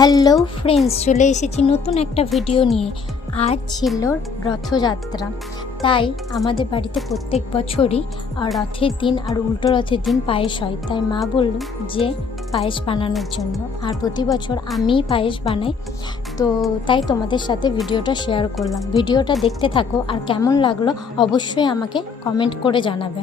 Hello friends, চলে এসেছি নতুন একটা ভিডিও নিয়ে। আজ ছিল রথযাত্রা, তাই আমাদের বাড়িতে প্রত্যেক বছরই রথের দিন আর উল্টো রথের দিন পায়েস হয়। তাই মা বলল যে পায়েস বানানোর জন্য, আর প্রতি বছর আমিই পায়েস বানাই। তো তাই তোমাদের সাথে ভিডিওটা শেয়ার করলাম। ভিডিওটা দেখতে থাকো, আর কেমন লাগলো অবশ্যই আমাকে কমেন্ট করে জানাবে।